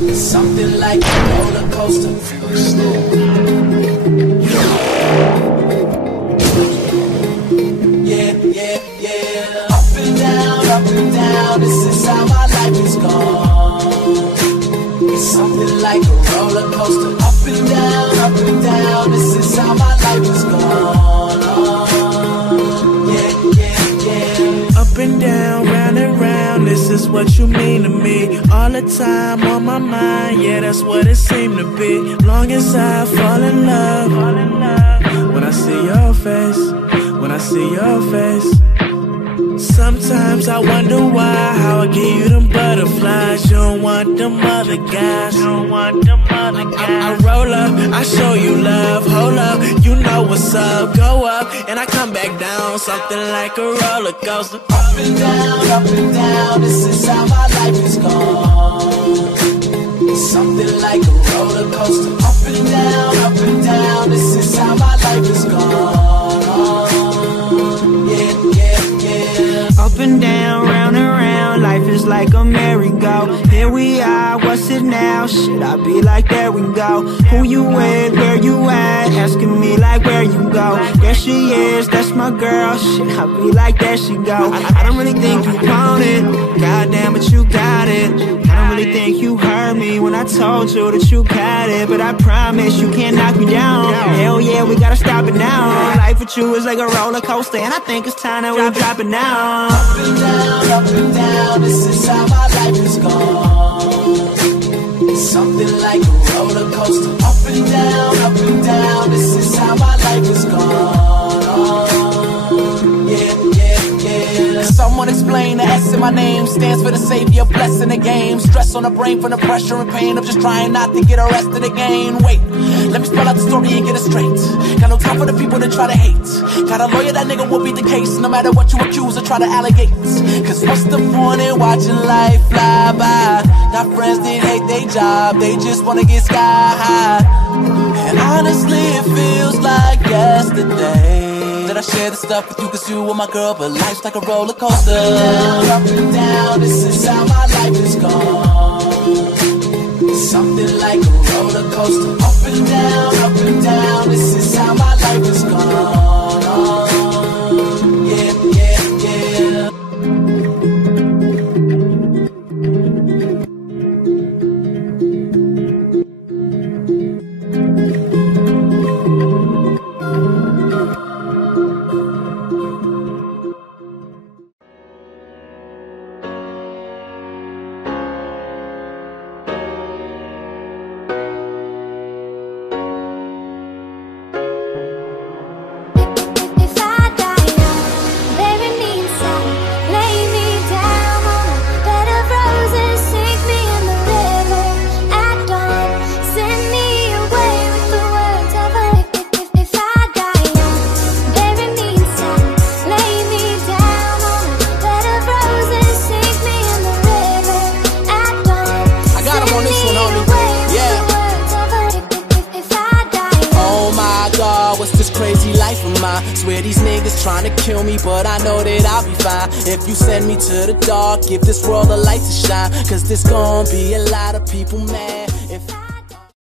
It's something like a roller coaster. Yeah, yeah, yeah. Up and down, this is how my life is gone. It's something like a roller coaster. Up and down, this is how my life is gone. Yeah, yeah, yeah. Up and down, round and round, this is what you mean to me. All the time on my mind, yeah, that's what it seemed to be. Long as I fall in love, when I see your face, when I see your face. Sometimes I wonder why, how I give you them butterflies. You don't want them other guys. You don't want them other guys. I roll up, I show you love. Hold up, you know what's up. Go up, and I come back down. Something like a roller coaster. Up and down, this is how my life is gone. It's something like a roller coaster. Up and down, this is how my life is gone. Yeah, yeah, yeah. Up and down, round and round, life is like a merry-go. Here we are, what's it now? Shit, I be like, there we go. Who you with, where you at? Asking me like, where you go? There she is, that's my girl. Shit, I be like, there she go. I don't really think you want it, goddamn, but you got it. I don't really think you heard me when I told you that you got it, but I promise you can't knock me down. Hell yeah, we gotta stop it now. Life with you is like a roller coaster, and I think it's time that we drop it now. Up and down, this is how my life is gone. It's something like a roller coaster. Up and down, this is how my life is gone. Yeah, yeah, yeah. Someone explain the S in my name stands for the savior, blessing the game. Stress on the brain from the pressure and pain of just trying not to get arrested again. Wait, let me spell out the story and get it straight. Got no time for the people that try to hate. Got a lawyer, that nigga will beat the case, no matter what you accuse or try to allegate. Cause what's the point in watching life fly by? Got friends that hate their job, they just wanna get sky high. And honestly it feels like yesterday that I shared the stuff with you, cause you were my girl. But life's like a roller coaster. Up and down, this is how my life is gone. It's something like a roller coaster. Up and down, this is how my life is gone. Yeah, yeah, yeah. Swear these niggas tryna kill me, but I know that I'll be fine. If you send me to the dark, give this world a light to shine. Cause there's gonna be a lot of people mad.